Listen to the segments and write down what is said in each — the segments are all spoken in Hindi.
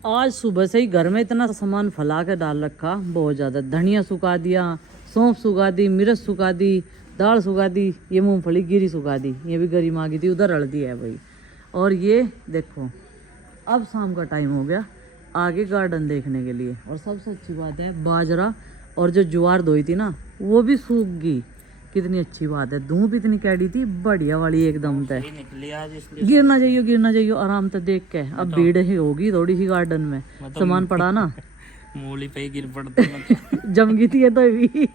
आज सुबह से ही घर में इतना सामान फैला के डाल रखा, बहुत ज़्यादा। धनिया सुखा दिया, सौंफ सुखा दी, मिर्च सुखा दी, दाल सुखा दी, ये मूंगफली गिरी सुखा दी, ये भी गरी मांगी थी, उधर हल्दी है भाई। और ये देखो अब शाम का टाइम हो गया, आगे गार्डन देखने के लिए। और सबसे अच्छी बात है बाजरा और जो ज्वार धोई थी ना वो भी सूख गई, कितनी अच्छी बात है। धूप इतनी कैडी थी बढ़िया वाली एकदम तय। गिरना चाहिए गिरना चाहिए आराम से देख के। अब भीड़ ही होगी थोड़ी सी गार्डन में, सामान पड़ा ना मूली पे ही गिर पड़ता जम गई थी ये तो भी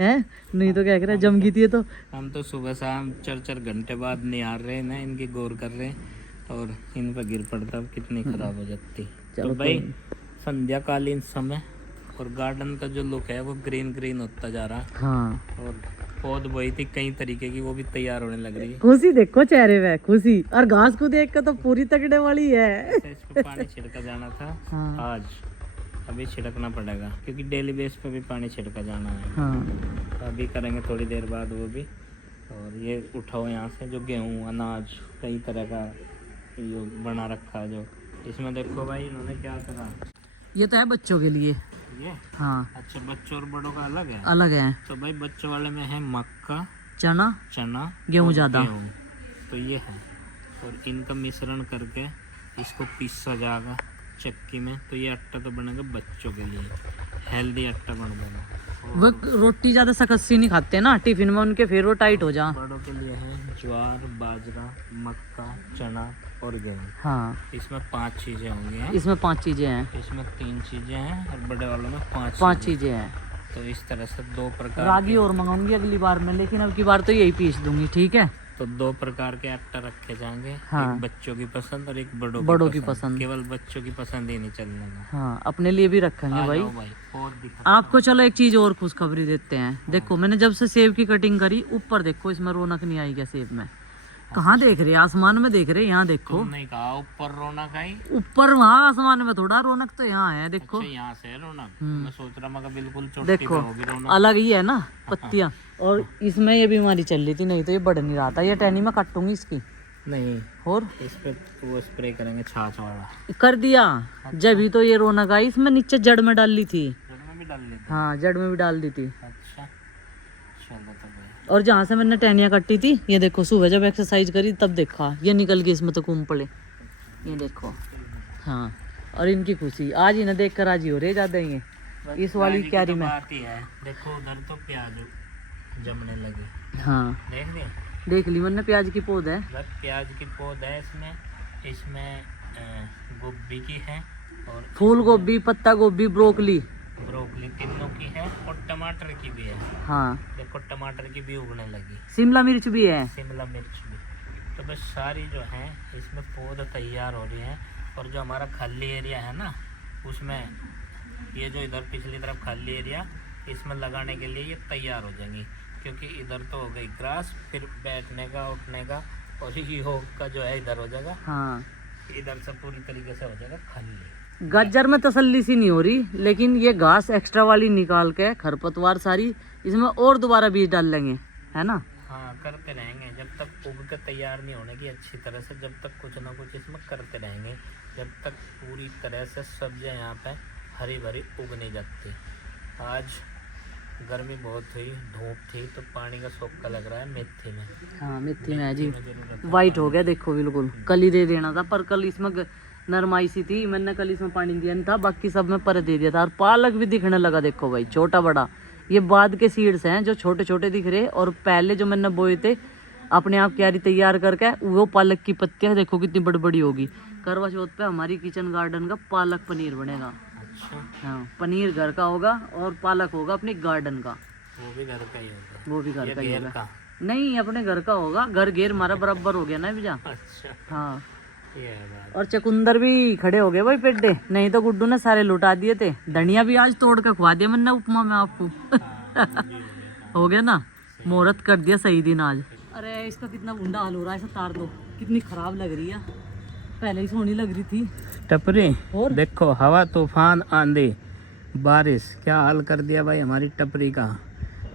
है, नहीं तो क्या कह रहे जम गई थी ये तो। हम तो सुबह शाम 4-4 घंटे बाद निहार रहे हैं ना, इनकी गौर कर रहे हैं और इन पर गिर पड़ता कितनी खराब हो जाती। तो भाई संध्याकालीन समय और गार्डन का जो लुक है वो ग्रीन ग्रीन होता जा रहा। हाँ और पौध बोई थी कई तरीके की, वो भी तैयार होने लग रही है। खुशी देखो चेहरे पे खुशी, और घास को देख कर तो पूरी तगड़े वाली है। इस पे पानी छिड़का जाना था हाँ। आज, अभी छिड़कना पड़ेगा क्योंकि डेली बेस पे भी पानी छिड़का जाना है। हाँ। तो अभी करेंगे थोड़ी देर बाद वो भी। और ये उठाओ यहाँ से जो गेहूँ अनाज कई तरह का ये बना रखा है जो, इसमें देखो भाई इन्होंने क्या करा। ये तो है बच्चों के लिए। ये हाँ अच्छा, बच्चों और बड़ों का अलग है। अलग है। तो भाई बच्चों वाले में है मक्का, चना गेहूँ और ज्यादा। गेहूं। तो ये है, और इनका मिश्रण करके इसको पीसा जाएगा चक्की में। तो ये आटा तो बनेगा बच्चों के लिए, हेल्दी आटा बन जाएगा। वो रोटी ज्यादा सख्त सी नहीं खाते ना टिफिन में उनके, फिर वो टाइट हो जा। बड़ों के लिए है ज्वार, बाजरा, मक्का, चना और गेहूँ। हाँ इसमें 5 चीजें होंगी। इसमें 5 चीजें हैं। इसमें 3 चीजें हैं और बड़े वालों में 5 चीजें हैं। तो इस तरह से 2 प्रकार रागी और मंगाऊंगी अगली बार में, लेकिन अब की बार तो यही पीस दूंगी, ठीक है। तो 2 प्रकार के आटा रखे जाएंगे। हाँ। एक बच्चों की पसंद और एक बड़ों की पसंद। केवल बच्चों की पसंद ही नहीं चलने का। हाँ अपने लिए भी रखेंगे भाई। और दिखा आपको चलो एक चीज और खुशखबरी देते हैं। देखो मैंने जब से सेब की कटिंग करी, ऊपर देखो इसमें रौनक नहीं आई क्या सेब में। कहाँ देख रहे, आसमान में देख रहे, यहाँ देखो। नहीं कहा ऊपर रौनक आई, ऊपर वहाँ आसमान में थोड़ा रौनक तो यहाँ है देखो। अच्छा यहाँ से है रौनक। मैं सोच रहा मैं बिल्कुल चोटी देखो पे होगी रौनक। अलग ही है ना पत्तियाँ। और इसमें ये बीमारी चल रही थी, नहीं तो ये बढ़ नहीं रहा था। ये टहनी में काटूंगी इसकी। नहीं और इस पे वो स्प्रे करेंगे छाछ वाला। कर दिया जब ही तो ये रौनक आई। इसमें नीचे जड़ में डाल ली थी। जड़ में भी डाल लेते। हाँ जड़ में भी डाल दी थी। अच्छा चलो तो भाई। और जहाँ से मैंने टहनियाँ कट्टी थी, ये देखो सुबह जब एक्सरसाइज करी तब देखा ये निकल गई इसमें तो कुम पड़े, ये देखो। हाँ और इनकी खुशी आज इन्हें देख कर राजी हो रहे ज्यादा ये इस वाली क्यारी में। है देखो उधर तो प्याज जमने लगे। हाँ देख दिया, देख ली मैंने, प्याज की पौध है। प्याज की पौध है इसमें। इसमें गोभी की है और फूल गोभी, पत्ता गोभी, ब्रोकली, ब्रोकली तीनों की है और टमाटर की भी है। हाँ देखो टमाटर की भी उगने लगी, शिमला मिर्च भी है। शिमला मिर्च भी। तो बस सारी जो है इसमें पौध तैयार हो रही है। और जो हमारा खाली एरिया है ना, उसमें ये जो इधर पिछली तरफ खाली एरिया, इसमें लगाने के लिए ये तैयार हो जाएंगी। क्योंकि इधर तो हो गई ग्रास, फिर बैठने का उठने का और योग का जो है इधर हो जाएगा। हाँ इधर से पूरी तरीके से हो जाएगा खाली। गाजर में तसल्ली सी नहीं हो रही, लेकिन ये घास एक्स्ट्रा वाली निकाल के खरपतवार सारी इसमें और दोबारा बीज डाल लेंगे, है ना। हाँ करते रहेंगे जब तक उग के तैयार नहीं होने की अच्छी तरह से, जब तक कुछ ना कुछ इसमें करते रहेंगे, जब तक पूरी तरह से सब्जियां यहाँ पे हरी भरी उग नहीं जाती। आज गर्मी बहुत हुई, धूप थी, तो पानी का सोखा लग रहा है मेथी में। हाँ मेथी में है जी, वाइट हो गया देखो बिल्कुल। कल ही दे देना था, पर कल इसमें नरमाई सी थी, मैंने कल इसमें पानी दिया नहीं था, बाकी सब में पर दे दिया था। और पालक भी दिखने लगा देखो भाई, छोटा बड़ा। ये बाद के सीड्स हैं जो छोटे छोटे दिख रहे, और पहले जो मैंने बोए थे अपने आप क्यारी तैयार करके, वो पालक की पत्तियां देखो कितनी बड़ी बड़ी होगी। करवा चौथ पे हमारी किचन गार्डन का पालक पनीर बनेगा। अच्छा हाँ पनीर घर का होगा और पालक होगा अपने गार्डन का। वो भी घर का ही होगा। वो भी घर का ही घेर होगा। का? नहीं अपने घर का होगा, घर घेर हमारा बराबर हो गया ना भैया। अच्छा हाँ ये है बात। और चकुंदर भी खड़े हो गए भाई पेड्डे, नहीं तो गुड्डू ने सारे लुटा दिए थे। धनिया भी आज तोड़ के खुआ दिया मैंने उपमा में आपको। हो गया ना, मुहूर्त कर दिया सही दिन आज। अरे इसका कितना बुंदा हाल हो रहा है, ऐसा तार दो, कितनी खराब लग रही है, पहले ही सोनी लग रही थी। टपरी और देखो, हवा तूफान आंधी बारिश क्या हाल कर दिया भाई हमारी टपरी का।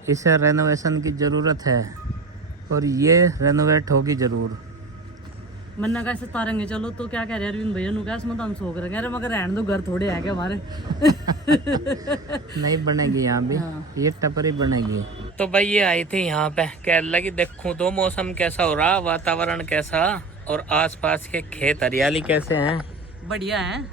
इसे रेनोवेशन की ज़रूरत है और ये रेनोवेट होगी ज़रूर। मैंने कहा ऐसे तारेंगे चलो, तो क्या कह रहे अरविंद भैया नु क्या इसमें तो हम सो कर अरे मगर रहने दो, घर थोड़े है क्या हमारे। नहीं बनेगी यहाँ भी, हाँ। ये टपरी बनेगी। तो भाई ये आई थी यहाँ पे, कह लगी देखूं तो मौसम कैसा हो रहा, वातावरण कैसा, और आसपास के खेत हरियाली कैसे हैं। बढ़िया है।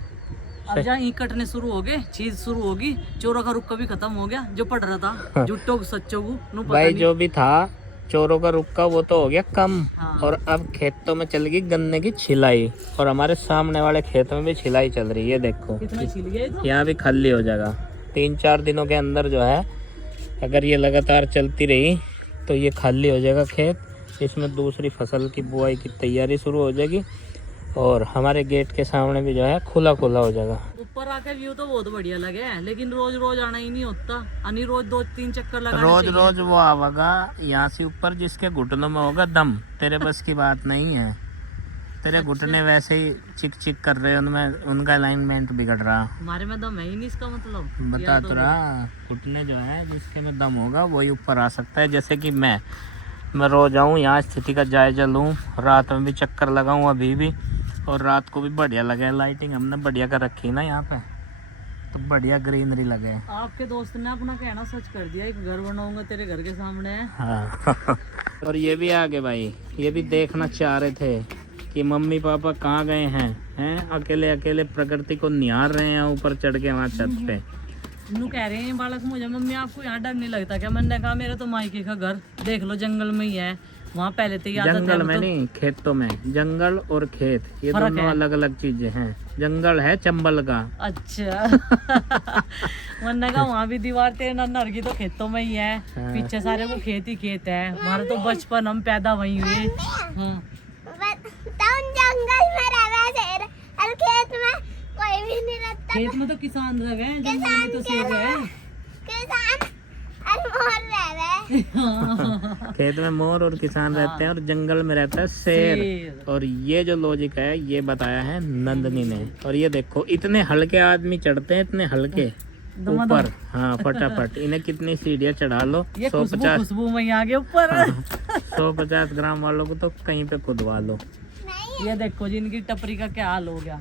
अब जहाँ ईंट कटने शुरू हो गए, चीज शुरू होगी, चोरों का रुक्का भी खत्म हो गया, जो पड़ रहा था जुट्टो को सच्चो को नु पता भाई नहीं। जो भी था चोरों का रुक्का वो तो हो गया कम। हाँ। और अब खेतों में चल गई गन्ने की छिलाई, और हमारे सामने वाले खेत में भी छिलाई चल रही है। देखो कितना छिल गया ये तो। यहाँ भी खाली हो जाएगा 3-4 दिनों के अंदर जो है, अगर ये लगातार चलती रही तो ये खाली हो जाएगा खेत। इसमें दूसरी फसल की बुआई की तैयारी शुरू हो जाएगी, और हमारे गेट के सामने भी जो है खुला खुला हो जाएगा। ऊपर आके व्यू तो बहुत बढ़िया लगे, लेकिन रोज रोज आना ही नहीं होता, अनि रोज 2-3 चक्कर लगाने रोज चाहिए। रोज वो आवागा यहाँ से ऊपर, जिसके घुटनों में होगा दम। तेरे बस की बात नहीं है, तेरे घुटने वैसे ही चिक चिक कर रहे हैं, उनमें उनका अलाइनमेंट बिगड़ रहा। हमारे में दम है ही नहीं, इसका मतलब बता तो रहा, घुटने जो है जिसके में दम होगा वही ऊपर आ सकता है। जैसे कि मैं रोज आऊँ यहाँ, स्थिति का जायजा लूँ, रात में भी चक्कर लगाऊँ अभी भी, और रात को भी बढ़िया लगे। लाइटिंग हमने बढ़िया कर रखी है ना यहाँ पे, तो बढ़िया ग्रीनरी लगे। आपके दोस्त ने अपना कहना सच कर दिया, एक घर बनाऊंगा तेरे घर के सामने है। हाँ और ये भी आ गए भाई, ये भी देखना चाह रहे थे कि मम्मी पापा कहाँ गए हैं अकेले अकेले प्रकृति को निहार रहे हैं ऊपर चढ़ के वहाँ छत पे। नू कह रहे हैं बालक मुझे, मम्मी आपको यहाँ डर नहीं लगता क्या? मैंने कहा मेरे तो मायके का घर देख लो जंगल में ही है, वहाँ पहले तो याद जंगल में नहीं, खेतों में। जंगल और खेत ये फर्क दोनों है। अलग अलग चीजें हैं। जंगल है चंबल का। अच्छा। मैंने कहा वहाँ भी दीवार तेरे नन्नर की तो खेतों में ही है, हाँ। पीछे सारे वो खेत ही खेत है। हमारा तो बचपन, हम पैदा वहीं हुए। हाँ। जंगल में रहे और खेत में कोई भी नहीं रहता। खेत में तो किसान रहे हैं, जंगल में तो शेर है। किसान और मोर रहे। हाँ। खेत में मोर और किसान रहते हैं, और जंगल में रहता है शेर। शेर। और ये जो लॉजिक है ये बताया है नंदनी ने। और ये देखो इतने हल्के आदमी चढ़ते हैं, इतने हल्के ऊपर। हाँ फटाफट इन्हें कितनी सीढ़ियाँ चढ़ा लो। ये खुशबू 150 खुशबू में आ गए ऊपर। 150 ग्राम वालों को तो कहीं पे खुदवा लो। ये देखो जी इनकी टपरी का क्या हाल हो गया,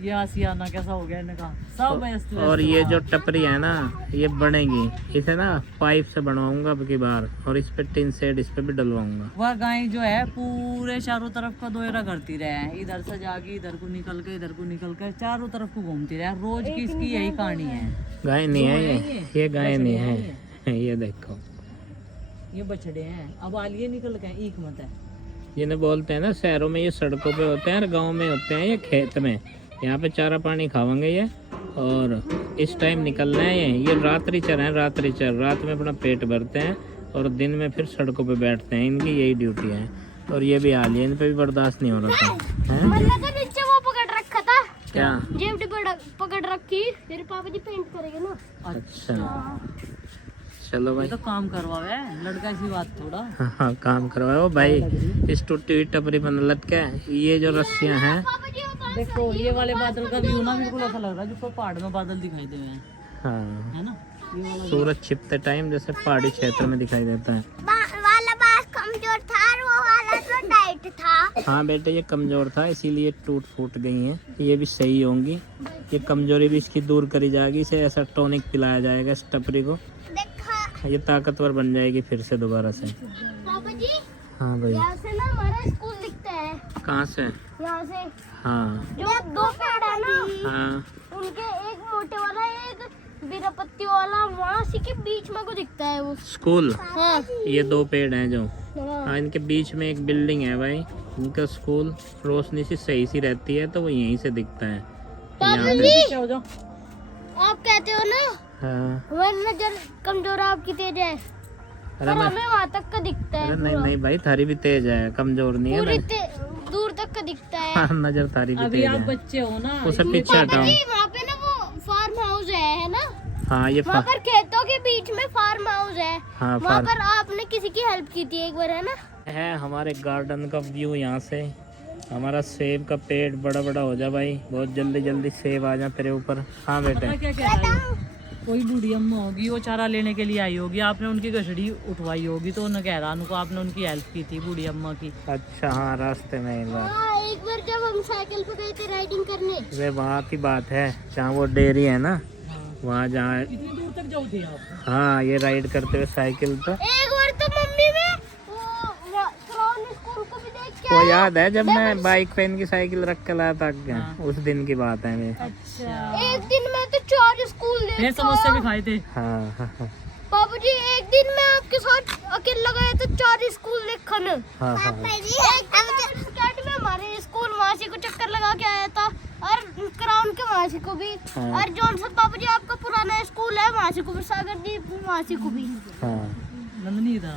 ये आसियाना कैसा हो गया इनका, सब व्यस्त और ये जो टपरी है ना ये बनेगी, इसे ना पाइप से बनवाऊंगा अब की बार, और इस पे टिन शेड इस पे भी डलवाऊंगा। वह गाय जो है पूरे चारों तरफ का दोयरा करती रहे, इधर से जाके इधर को निकल के, इधर को निकल के, चारों तरफ को घूमती रहे। रोज की इसकी यही कहानी है। गाय नहीं है ये गाय नहीं है। ये देखो ये बछड़े हैं, अब आलिए निकल के ईख मत है। जिन्हें बोलते हैं ना शहरों में ये सड़कों पे होते हैं और गाँव में होते हैं ये खेत में। यहाँ पे चारा पानी खावेंगे ये, और इस टाइम निकल रहे हैं ये रात्रि चर हैं। रात्रि चर रात में अपना पेट भरते हैं और दिन में फिर सड़कों पे बैठते हैं। इनकी यही ड्यूटी है। और ये भी हाल है, इन पे भी बर्दाश्त नहीं हो रहा था। हैं? मैंने तो नीचे वो पकड़ रखा था, क्या? जेब पकड़ रखी। तेरे पापा जी पेंट करेंगे ना। अच्छा चलो भाई। ये तो काम करवावे लड़का, ऐसी बात थोड़ा। हाँ काम करवाओ भाई। इस टूटी हुई टपरी पर लटके ये जो रस्सियाँ हैं। पापा जी उतार। देखो ये वाले बादल का व्यू ना बिल्कुल ऐसा लग रहा है जिसको पहाड़ में बादल दिखाई दे रहे हैं, हाँ है ना? ये वाला सूरज छिपते टाइम जैसे पहाड़ी क्षेत्र में दिखाई देता है। वाला बात कमजोर था और वो वाला तो टाइट था। हाँ बेटे ये कमजोर था इसीलिए टूट फूट गई हैं। ये भी सही होंगी, ये कमजोरी भी इसकी दूर करी जाएगी। इसे ऐसा टॉनिक पिलाया जाएगा इस टपरी को, देखा ये ताकतवर बन जाएगी फिर से दोबारा से। पापा जी, हाँ भाई। यहाँ से ना हमारा स्कूल दिखता है। कहाँ से? यहाँ से हाँ जो 2 पेड़ है ना, हाँ उनके एक मोटे वाला एक बिना पत्ती वाला, वहाँ से के बीच में को दिखता है वो स्कूल। हाँ। ये 2 पेड़ हैं जो, हाँ। हाँ इनके बीच में एक बिल्डिंग है भाई। इनका स्कूल रोशनी सी सही सी रहती है तो वो यहीं से दिखता है। यहाँ पे पीछे हो जाओ। आप कहते हो ना हाँ। हमारी नजर कमजोर है, आपकी तेज है, अरे पर मैं, हमें वहाँ तक का दिखता है। अरे नहीं नहीं भाई थारी भी तेज है, कमजोर नहीं है। पूरी मैं दूर तक का दिखता है। हाँ, नजर थारी भी अभी तेज हाँ। आप है। बच्चे हो ना, उसे पीछे हटाओ। जी वहाँ पे ना वो फार्म हाउस है ना, हाँ ये वहाँ पर खेतों के बीच में फार्म हाउस है। हाँ वहाँ फार्म पर आपने किसी की हेल्प की थी एक बार, है ना? है। हमारे गार्डन का व्यू यहाँ से। हमारा सेब का पेड़ बड़ा बड़ा हो जा भाई, बहुत जल्दी जल्दी सेब आ जा तेरे ऊपर। हाँ बेटे पता क्या कह रहा है? कोई बूढ़ी अम्मा होगी, वो चारा लेने के लिए आई होगी, आपने उनकी गठड़ी उठवाई होगी, तो उन्हें कह रहा उनको आपने उनकी हेल्प की थी बूढ़ी अम्मा की। अच्छा हाँ रास्ते में एक बार। हाँ, एक बार जब हम साइकिल पे गए थे राइडिंग करने, वे वहाँ की बात है जहाँ वो डेयरी है ना, वहाँ जहाँ कितनी दूर तक जाओ थे आप? हाँ ये राइड करते हुए साइकिल पे। एक बार तो मम्मी में वो क्राउन स्कूल को भी देख के वो आए। याद है जब मैं बाइक पे इनकी साइकिल रख के लाया था गया, उस दिन की बात है मैं। अच्छा, एक दिन में तो 4 स्कूल फिर देख समोसे भी खाए थे। हाँ हाँ हाँ बाबू जी। एक दिन मैं आपके साथ अकेला गया तो 4 स्कूल देखने। हाँ हाँ। स्कर्ट में हमारे स्कूल मासी को चक्कर लगा के आया था, और क्राउन के मासी को भी, हाँ। और जॉनसन बाबू जी आपका पुराना स्कूल है, मासी को भी, सागर जी मासी को भी। हाँ नंदनी था।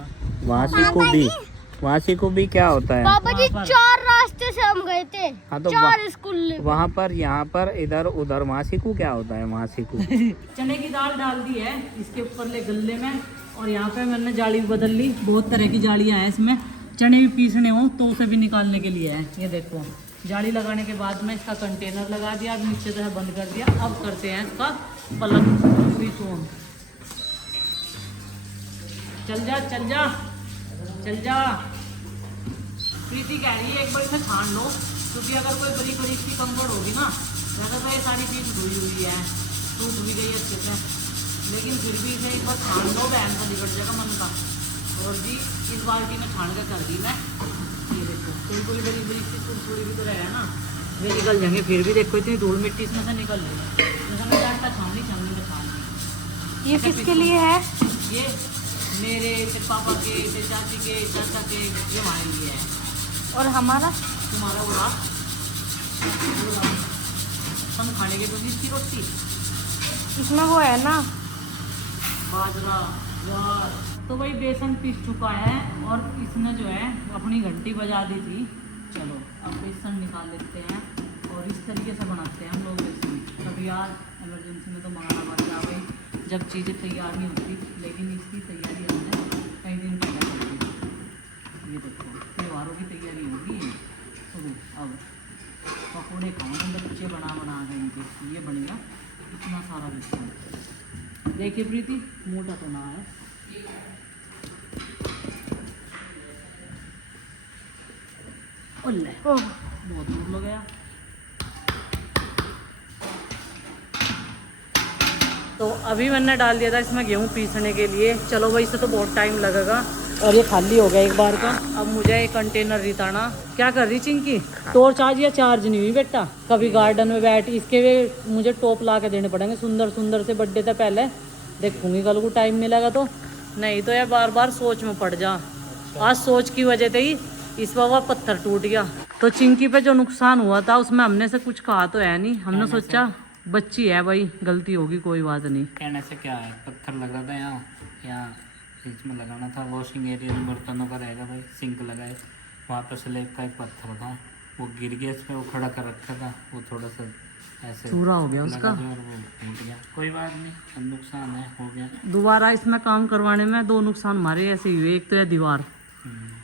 वासी को भी क्या होता है? बाबा जी वहाँ पर। 4 रास्ते से हम गए थे। हाँ तो 4 स्कूल। वहाँ पर, यहाँ पर, इधर उधर। मासिकू क्या होता है? मासिकू चने की दाल डाल दी है इसके ऊपर ले गल्ले में, और यहाँ पे मैंने जाली भी बदल ली। बहुत तरह की जालियाँ हैं इसमें, चने भी पीसने हो तो उसे भी निकालने के लिए है। ये देखो जाली लगाने के बाद में इसका कंटेनर लगा दिया, अब नीचे से बंद कर दिया। अब करते हैं इसका पलक स्विच ऑन। चल जा चल जा चल जा। प्रीति कह रही है एक बार इसे छान लो, क्योंकि अगर कोई बड़ी बड़ी इसकी कंबड़ होगी ना, वैसे तो ये सारी पीस धुई हुई है, टूट भी गई अच्छे से, लेकिन फिर भी इसे एक बार छान लो, बहन का बिगड़ जाएगा मन का। और जी इस बाल्टी में छान कर दी मैं। ये देखो थोड़ी बड़ी बड़ी इसकी थोड़ी भी तो रहे ना, वे निकल जाएंगे। फिर भी देखो इतनी धूल मिट्टी इसमें से निकल रही है। छाननी में छान। ये किसके लिए है? ये मेरे तेरे पापा के, तेरे चाची के, चाचा के, ये हमारे लिए है। और हमारा? तुम्हारा उड़ा हम खाने के तो इसकी रोटी, इसमें वो है ना बाजरा, ज्वार। तो भाई बेसन पीस चुका है, और इसने जो है अपनी घंटी बजा दी थी। चलो अब बेसन निकाल लेते हैं, और इस तरीके से बनाते हैं हम लोग बेसन। कभी यार इमरजेंसी में तो मंगाना पड़ गया भाई, जब चीज़ें तैयार नहीं होती। लेकिन इसकी तैयारी हमने कई दिन पहले कर दी। ये देखो त्योहारों की तैयारी होगी शुरू। अब पकौड़े खाएंगे बच्चे बना गए इनके। ये बढ़िया इतना सारा बेसन। देखिए प्रीति मोटा तो ना है। ओले बहुत दूर लग गया। तो अभी मैंने डाल दिया था इसमें गेहूँ पीसने के लिए। चलो भाई इसे तो बहुत टाइम लगेगा, और ये खाली हो गया एक बार का। अब मुझे एक कंटेनर रिताना। क्या कर रही चिंकी? टॉर्च आज या चार्ज नहीं हुई बेटा? कभी गार्डन में बैठ, इसके भी मुझे टॉप ला के देने पड़ेंगे सुंदर सुंदर से। बर्थडे से पहले देखूंगी कल को टाइम मिलेगा तो, नहीं तो यार बार बार सोच में पड़ जा। आज सोच की वजह से ही इस बार पत्थर टूट गया। तो चिंकी पे जो नुकसान हुआ था उसमें हमने से कुछ कहा तो है नहीं। हमने सोचा बच्ची है भाई, गलती होगी, कोई बात नहीं। कहने से क्या है, पत्थर लग रहा था यहाँ इसमें लगाना था। वॉशिंग एरिया में बर्तनों का रहेगा भाई, सिंक लगाए, वहाँ पर स्लेब का एक पत्थर था, वो गिर गया, इसमें वो खड़ा कर रखा था, वो थोड़ा सा ऐसे चूरा हो गया उसका, और वो टूट गया। कोई बात नहीं, अब नुकसान है, हो गया। दोबारा इसमें काम करवाने में 2 नुकसान हमारे ऐसे ही हुए। एक तो यह दीवार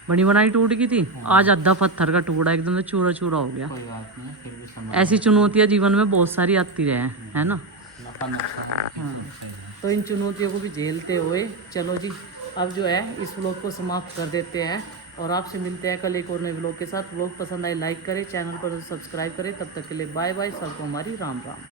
बनी बनाई टूट गई थी, आज आधा पत्थर का टुकड़ा एकदम से चूरा चूरा हो गया। कोई बात नहीं, फिर भी समझ ऐसी चुनौतियां जीवन में बहुत सारी आती रहे है ना। नफा नुकसान। तो इन चुनौतियों को भी झेलते हुए चलो जी अब जो है इस व्लॉग को समाप्त कर देते हैं, और आपसे मिलते हैं कल एक और नए व्लॉग के साथ। व्लॉग पसंद आए लाइक करें, चैनल पर सब्सक्राइब करें। तब तक के लिए बाय बाय, सबको हमारी राम राम।